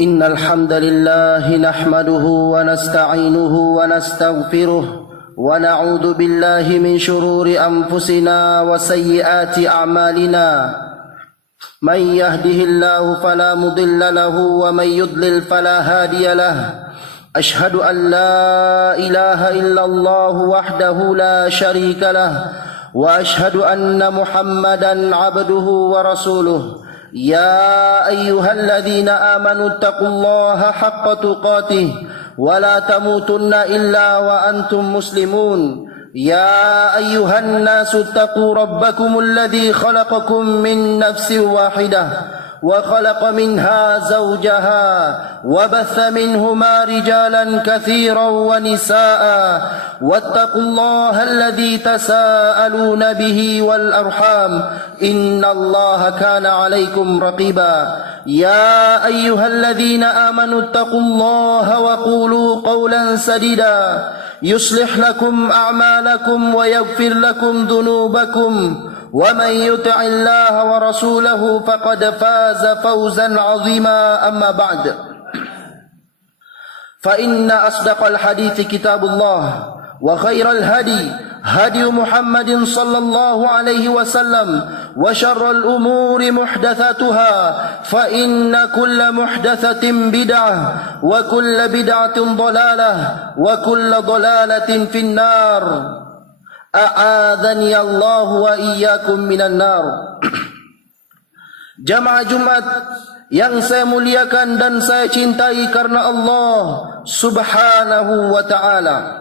إن الحمد لله نحمده ونستعينه ونستغفره ونعوذ بالله من شرور أنفسنا وسيئات أعمالنا من يهده الله فلا مضل له ومن يضلل فلا هادي له أشهد أن لا إله إلا الله وحده لا شريك له وأشهد أن محمدا عبده ورسوله يا أيها الذين آمنوا اتقوا الله حق تقاته ولا تموتن إلا وأنتم مسلمون يا أيها الناس اتقوا ربكم الذي خلقكم من نفس واحدة وخلق منها زوجها وبث منهما رجالا كثيرا ونساء واتقوا الله الذي تساءلون به والأرحام إن الله كان عليكم رقيبا يا أيها الذين آمنوا اتقوا الله وقولوا قولا سديدا يصلح لكم أعمالكم ويغفر لكم ذنوبكم ومن يطع الله ورسوله فقد فاز فوزا عظيما أما بعد فإن أصدق الحديث كتاب الله وخير الهدي هدي محمد صلى الله عليه وسلم وشر الأمور محدثاتها فإن كل محدثة بدعة وكل بدعة ضلالة وكل ضلالة في النار أعاذني الله وإياكم من النار. Jamaah Jumat yang saya muliakan dan saya cintai karena Allah Subhanahu wa ta'ala.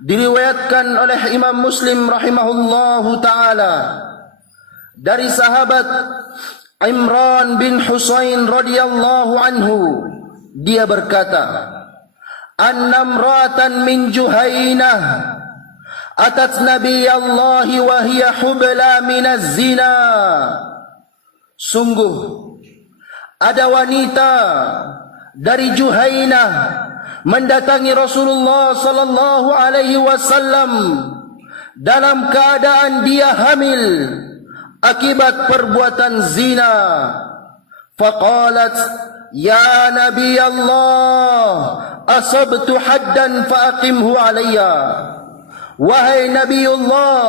Diriwayatkan oleh Imam Muslim rahimahullahu ta'ala dari sahabat Imran bin Husain radhiyallahu anhu, dia berkata, anna imra'atan min Juhainah atat nabiyallahi wa hiya hubla minaz zina. Sungguh ada wanita dari Juhainah mendatangi Rasulullah sallallahu alaihi wasallam dalam keadaan dia hamil akibat perbuatan zina. Faqalat, ya Nabi Allah, asabtu haddan faqimhu alayya. Wahai Nabiullah,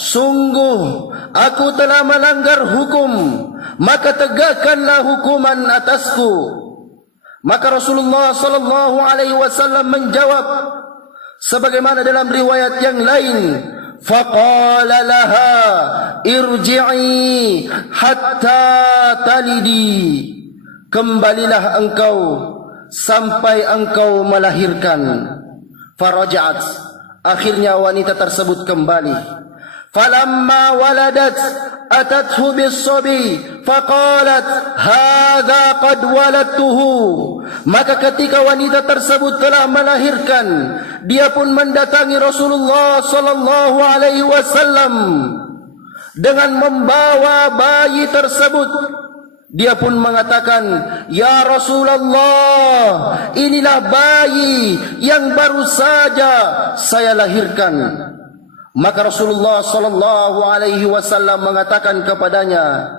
sungguh aku telah melanggar hukum, maka tegakkanlah hukuman atasku. Maka Rasulullah sallallahu alaihi wasallam menjawab sebagaimana dalam riwayat yang lain, faqala laha irji'i hatta talidi. Kembalilah engkau sampai engkau melahirkan. Faraja'at. Akhirnya wanita tersebut kembali. Falamma waladat atathu bis-sabi faqalat hadza qad waladtuhu. Maka ketika wanita tersebut telah melahirkan, dia pun mendatangi Rasulullah sallallahu alaihi wasallam dengan membawa bayi tersebut. Dia pun mengatakan, ya Rasulullah, inilah bayi yang baru saja saya lahirkan. Maka Rasulullah sallallahu alaihi wasallam mengatakan kepadanya,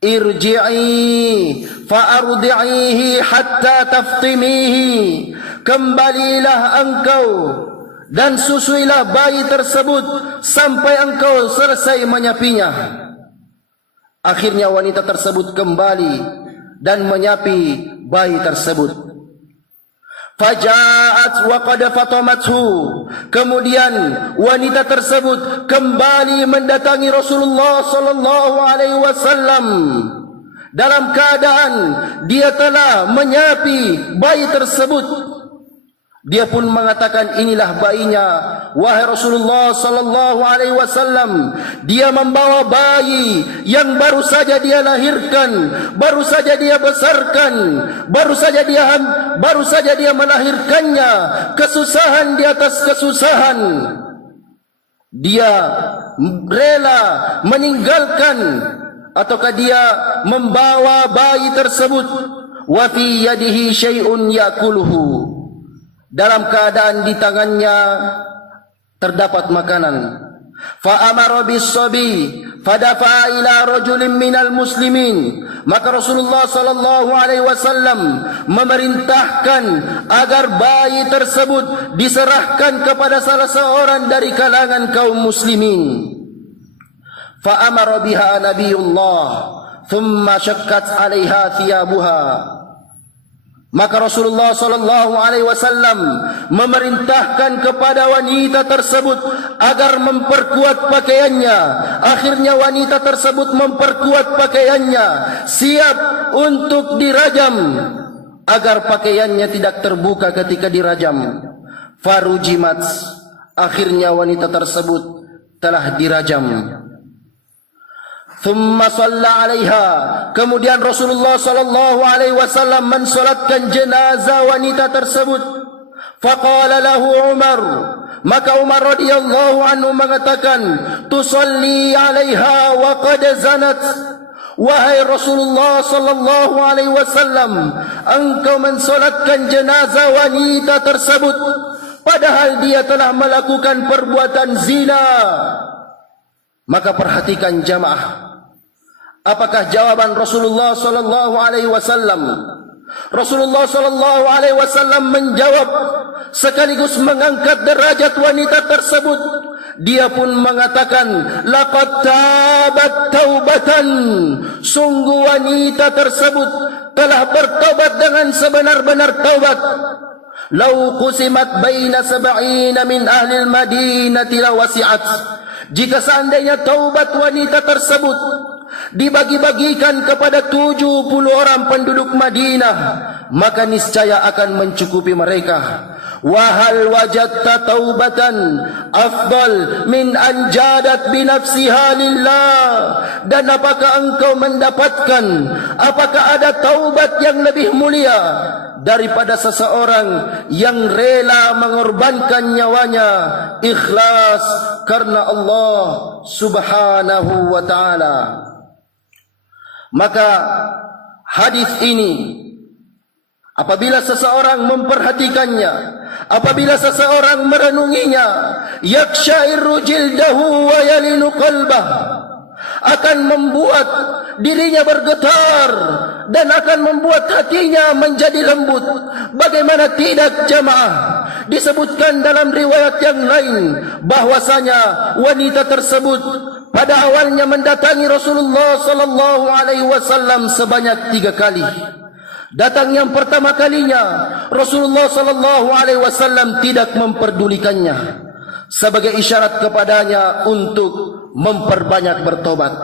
irji'i fa'ardi'ihi hatta taftimihi. Kembalilah engkau dan susuilah bayi tersebut sampai engkau selesai menyapinya. Akhirnya wanita tersebut kembali dan menyapi bayi tersebut. Faja'at wa qad fatamathu. Kemudian wanita tersebut kembali mendatangi Rasulullah sallallahu alaihi wasallam dalam keadaan dia telah menyapi bayi tersebut. Dia pun mengatakan, inilah bayinya wahai Rasulullah sallallahu alaihi wasallam. Dia membawa bayi yang baru saja dia lahirkan, baru saja dia besarkan, baru saja dia melahirkannya, kesusahan di atas kesusahan. Dia rela meninggalkan ataukah dia membawa bayi tersebut, wa fi yadihi syai'un yakuluhu, dalam keadaan di tangannya terdapat makanan. Fa amara bis-sabi fadafa ila rajulin minal muslimin maka Rasulullah sallallahu alaihi wasallam memerintahkan agar bayi tersebut diserahkan kepada salah seorang dari kalangan kaum muslimin. Fa amara biha nabiyullah thumma syakkat 'alaiha thiyabuha. Maka Rasulullah sallallahu alaihi wasallam memerintahkan kepada wanita tersebut agar memperkuat pakaiannya. Akhirnya wanita tersebut memperkuat pakaiannya, siap untuk dirajam agar pakaiannya tidak terbuka ketika dirajam. Farujimat, akhirnya wanita tersebut telah dirajam. Thumma shalla 'alaiha, kemudian Rasulullah sallallahu alaihi wasallam mensolatkan jenazah wanita tersebut. Faqala lahu Umar, maka Umar radhiyallahu anhu mengatakan, tusalli 'alaiha wa qad zanat. Wahai Rasulullah sallallahu alaihi wasallam, engkau mensolatkan jenazah wanita tersebut padahal dia telah melakukan perbuatan zina. Maka perhatikan jamaah, apakah jawaban Rasulullah sallallahu alaihi wasallam? Rasulullah sallallahu alaihi wasallam menjawab sekaligus mengangkat derajat wanita tersebut. Dia pun mengatakan, laqad tabat taubatan, sungguh wanita tersebut telah bertobat dengan sebenar-benar taubat. Lau qusimat baina sab'ina min ahli al-Madinati lawasi'at. Jika seandainya taubat wanita tersebut dibagi-bagikan kepada 70 orang penduduk Madinah, maka niscaya akan mencukupi mereka. Wahal wajadta taubatan afdal min an jadat binafsiha lillah. Dan apakah engkau mendapatkan, apakah ada taubat yang lebih mulia daripada seseorang yang rela mengorbankan nyawanya ikhlas karena Allah subhanahu wa ta'ala. Maka hadis ini apabila seseorang memperhatikannya, apabila seseorang merenunginya, yakshairu jildahu wa yalinu qalbah, akan membuat dirinya bergetar dan akan membuat hatinya menjadi lembut. Bagaimana tidak jamaah? Disebutkan dalam riwayat yang lain bahwasanya wanita tersebut pada awalnya mendatangi Rasulullah sallallahu alaihi wasallam sebanyak 3 kali. Datang yang pertama kalinya, Rasulullah sallallahu alaihi wasallam tidak memperdulikannya sebagai isyarat kepadanya untuk memperbanyak bertobat.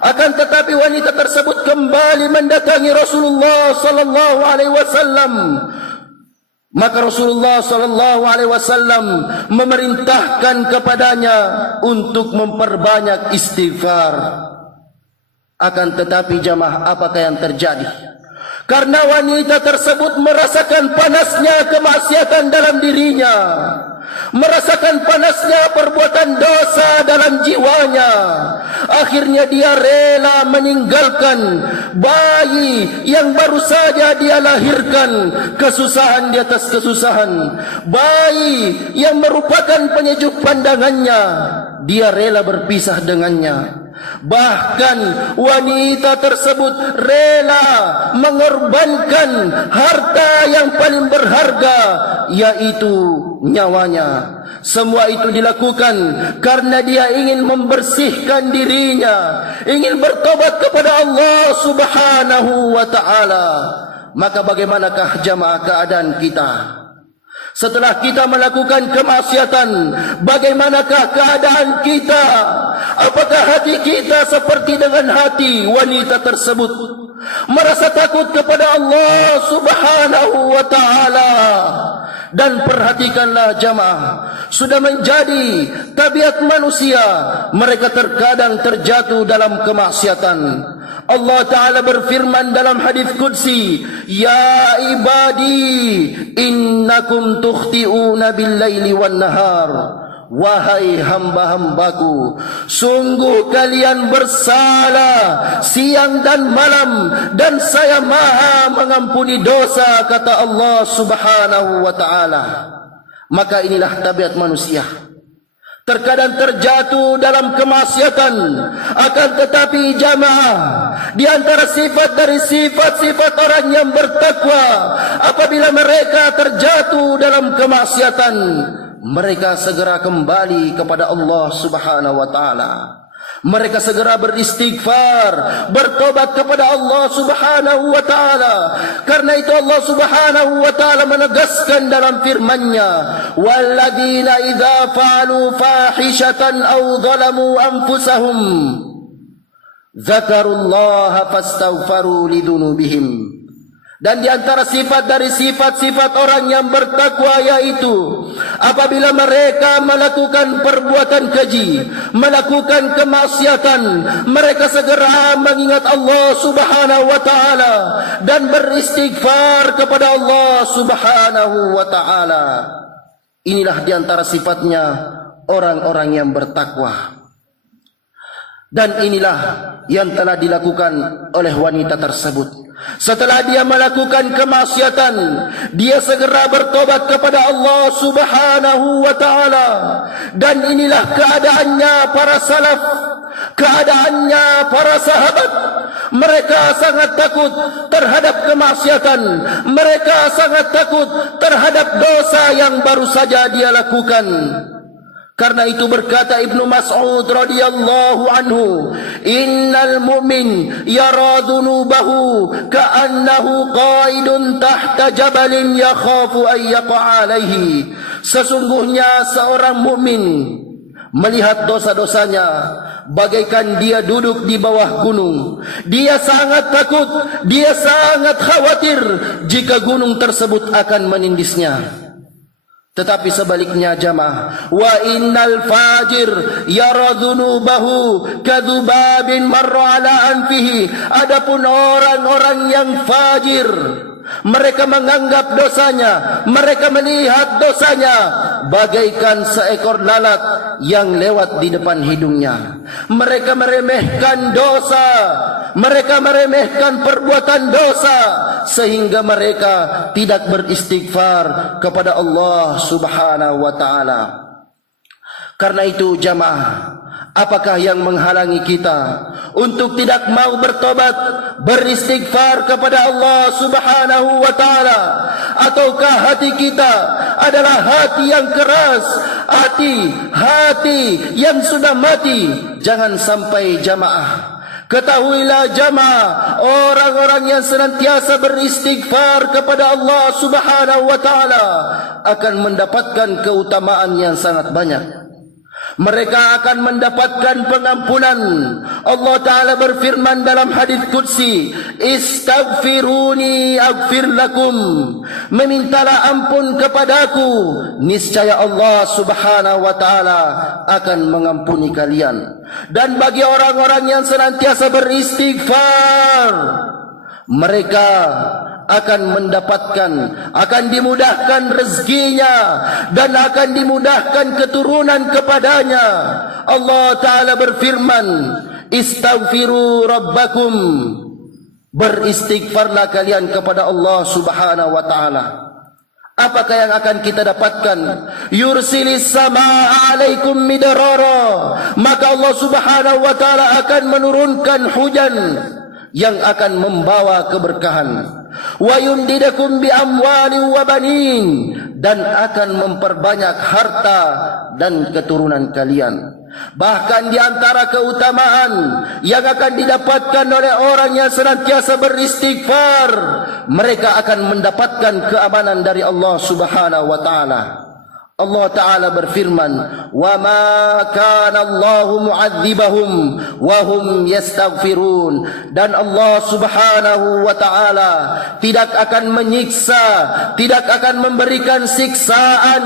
Akan tetapi wanita tersebut kembali mendatangi Rasulullah sallallahu alaihi wasallam. Maka Rasulullah sallallahu alaihi wasallam memerintahkan kepadanya untuk memperbanyak istighfar. Akan tetapi jamaah, apakah yang terjadi? Karena wanita tersebut merasakan panasnya kemaksiatan dalam dirinya, merasakan panasnya perbuatan dosa dalam jiwanya. Akhirnya dia rela meninggalkan bayi yang baru saja dia lahirkan, kesusahan di atas kesusahan, bayi yang merupakan penyejuk pandangannya, dia rela berpisah dengannya. Bahkan wanita tersebut rela mengorbankan harta yang paling berharga, yaitu nyawanya. Semua itu dilakukan karena dia ingin membersihkan dirinya, ingin bertobat kepada Allah subhanahu wa ta'ala. Maka bagaimanakah jamaah keadaan kita? Setelah kita melakukan kemaksiatan, bagaimanakah keadaan kita? Apakah hati kita seperti dengan hati wanita tersebut? Merasa takut kepada Allah subhanahu wa ta'ala. Dan perhatikanlah jamaah, sudah menjadi tabiat manusia, mereka terkadang terjatuh dalam kemaksiatan. Allah Ta'ala berfirman dalam hadis qudsi, ya ibadi innakum tukhti'una bil-laili wan-nahar. Wahai hamba-hambaku, sungguh kalian bersalah siang dan malam, dan saya maha mengampuni dosa, kata Allah subhanahu wa ta'ala. Maka inilah tabiat manusia. terkadang terjatuh dalam kemaksiatan. Akan tetapi jamaah, di antara sifat dari sifat-sifat orang yang bertakwa, apabila mereka terjatuh dalam kemaksiatan, mereka segera kembali kepada Allah Subhanahu wa taala. Mereka segera beristighfar, bertobat kepada Allah Subhanahu wa taala. Karena itu Allah Subhanahu wa taala menegaskan dalam firman-Nya, "Walladzina idza fa'alu fahishatan aw zalamu anfusahum dzakarullaha fastaghfaru lidzunubihim." Dan di antara sifat dari sifat-sifat orang yang bertakwa yaitu apabila mereka melakukan perbuatan keji, melakukan kemaksiatan, mereka segera mengingat Allah Subhanahu wa taala dan beristighfar kepada Allah Subhanahu wa taala. Inilah di antara sifatnya orang-orang yang bertakwa. Dan inilah yang telah dilakukan oleh wanita tersebut. Setelah dia melakukan kemaksiatan, dia segera bertobat kepada Allah Subhanahu wa taala. Dan inilah keadaannya para salaf, keadaannya para sahabat. Mereka sangat takut terhadap kemaksiatan. Mereka sangat takut terhadap dosa yang baru saja dia lakukan. Karena itu berkata Ibnu Mas'ud radhiyallahu anhu, "Innal mu'min yara dhunubahu ka'annahu qa'idun tahta jabalin yakhafu an yaqa'a alaihi." Sesungguhnya seorang mukmin melihat dosa-dosanya bagaikan dia duduk di bawah gunung. Dia sangat takut, dia sangat khawatir jika gunung tersebut akan menindisnya. Tetapi sebaliknya jamaah, wa innal fajir yara dhunubahu kadzubabin marra ala anfihi. Adapun orang-orang yang fajir, mereka menganggap dosanya, mereka melihat dosanya bagaikan seekor lalat yang lewat di depan hidungnya. Mereka meremehkan dosa, mereka meremehkan perbuatan dosa, sehingga mereka tidak beristighfar kepada Allah Subhanahu wa taala. Karena itu jamaah, apakah yang menghalangi kita untuk tidak mau bertobat, beristighfar kepada Allah Subhanahu wa taala? Ataukah hati kita adalah hati yang keras, hati yang sudah mati? Jangan sampai jamaah, ketahuilah jamaah, orang-orang yang senantiasa beristighfar kepada Allah Subhanahu wa taala akan mendapatkan keutamaan yang sangat banyak. Mereka akan mendapatkan pengampunan. Allah Ta'ala berfirman dalam hadis qudsi, "Istaghfiruni aghfir lakum." Memintalah ampun kepadaku, niscaya Allah Subhanahu wa taala akan mengampuni kalian. Dan bagi orang-orang yang senantiasa beristighfar, mereka akan dimudahkan rezekinya dan akan dimudahkan keturunan kepadanya. Allah Ta'ala berfirman, "Istaghfiru rabbakum." Beristighfarlah kalian kepada Allah Subhanahu wa taala. Apakah yang akan kita dapatkan? Yursilis samaa alaikum midrara. Maka Allah Subhanahu wa taala akan menurunkan hujan yang akan membawa keberkahan. Wa yumdidakum bi amwalin wa banin, dan akan memperbanyak harta dan keturunan kalian. Bahkan di antara keutamaan yang akan didapatkan oleh orang yang senantiasa beristighfar, mereka akan mendapatkan keamanan dari Allah Subhanahu wa taala. Allah Ta'ala berfirman, "Wa ma kana Allahu mu'adzibahum wa hum yastaghfirun." Dan Allah Subhanahu wa taala tidak akan menyiksa, tidak akan memberikan siksaan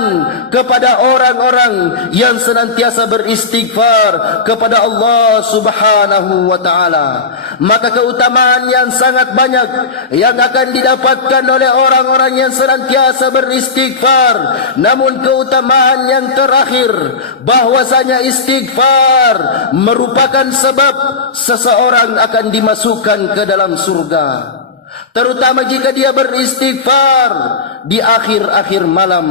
kepada orang-orang yang senantiasa beristighfar kepada Allah Subhanahu wa taala. Maka keutamaan yang sangat banyak yang akan didapatkan oleh orang-orang yang senantiasa beristighfar. Namun keutamaan yang terakhir, bahwasanya istighfar merupakan sebab seseorang akan dimasukkan ke dalam surga. Terutama jika dia beristighfar di akhir-akhir malam.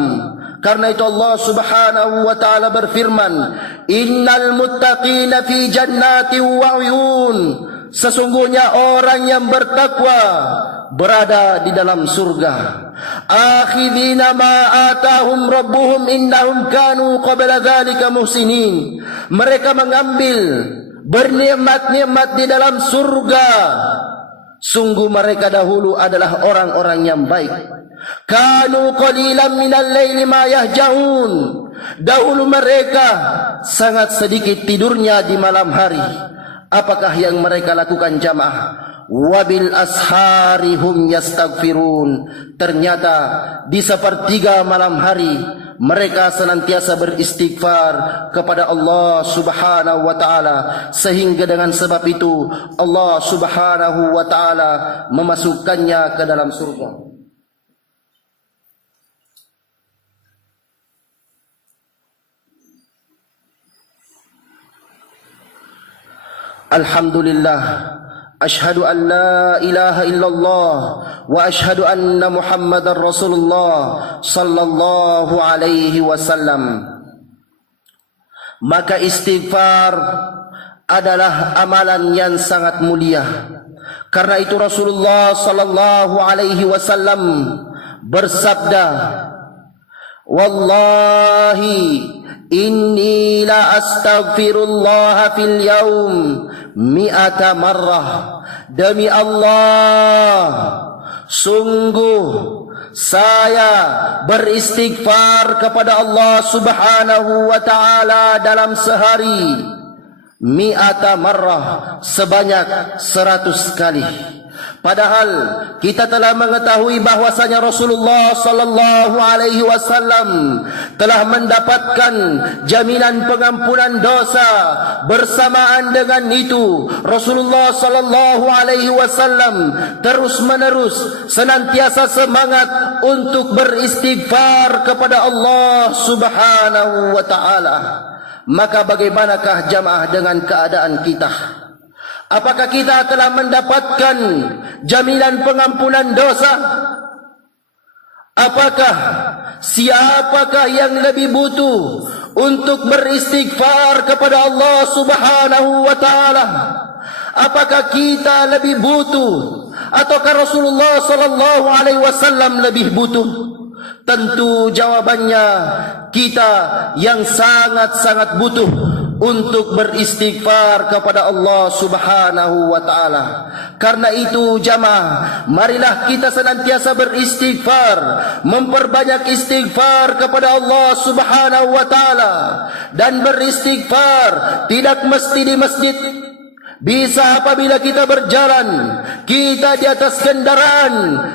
Karena itu Allah Subhanahu wa taala berfirman, "Innal muttaqina fi jannatin wa uyun." Sesungguhnya orang yang bertakwa berada di dalam surga. Akhidina ma atahum rabbuhum innahum kanu qabla dzalika muhsinin. Mereka mengambil bernikmat-nikmat di dalam surga. Sungguh mereka dahulu adalah orang-orang yang baik. Kanu qalilan minal laili ma yahjaun. Dahulu mereka sangat sedikit tidurnya di malam hari. Apakah yang mereka lakukan jamaah? Wabil ashari hum yastaghfirun. Ternyata di sepertiga malam hari mereka senantiasa beristighfar kepada Allah Subhanahu wa taala, sehingga dengan sebab itu Allah Subhanahu wa taala memasukkannya ke dalam surga. Alhamdulillah, ashhadu an la ilaha illallah wa ashhadu anna Muhammadar Rasulullah sallallahu alaihi wasallam. Maka istighfar adalah amalan yang sangat mulia. Karena itu Rasulullah sallallahu alaihi wasallam bersabda, "Wallahi inni la astaghfirullah fil yaum mi'ata marrah." Demi Allah, sungguh saya beristighfar kepada Allah Subhanahu wa taala dalam sehari mi'ata marrah, sebanyak 100 kali. Padahal kita telah mengetahui bahwasanya Rasulullah sallallahu alaihi wasallam telah mendapatkan jaminan pengampunan dosa. Bersamaan dengan itu, Rasulullah sallallahu alaihi wasallam terus-menerus senantiasa semangat untuk beristighfar kepada Allah Subhanahu wa taala. Maka bagaimanakah jamaah dengan keadaan kita? Apakah kita telah mendapatkan jaminan pengampunan dosa? Apakah siapakah yang lebih butuh untuk beristighfar kepada Allah Subhanahu wa taala? Apakah kita lebih butuh ataukah Rasulullah sallallahu alaihi wasallam lebih butuh? Tentu jawabannya kita yang sangat-sangat butuh untuk beristighfar kepada Allah Subhanahu wa taala. Karena itu jamaah, marilah kita senantiasa beristighfar, memperbanyak istighfar kepada Allah Subhanahu wa taala, dan beristighfar tidak mesti di masjid. Bisa apabila kita berjalan, kita di atas kendaraan,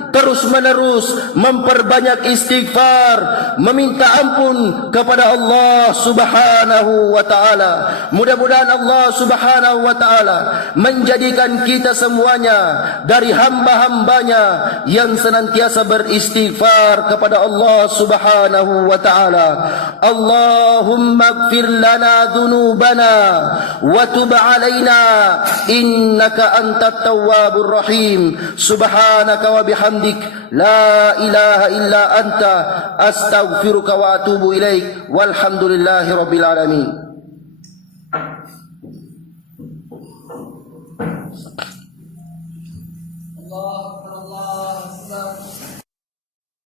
terus menerus memperbanyak istighfar, meminta ampun kepada Allah Subhanahu wa taala. Mudah-mudahan Allah Subhanahu wa taala menjadikan kita semuanya dari hamba-hambanya yang senantiasa beristighfar kepada Allah Subhanahu wa taala. Allahumma ighfir lana dhunubana wa tub alaina innaka antat tawwabur rahim. Subhanaka wa bihamdik la ilaha illa anta astaghfiruka wa atubu ilaik. Walhamdulillahi rabbil alamin.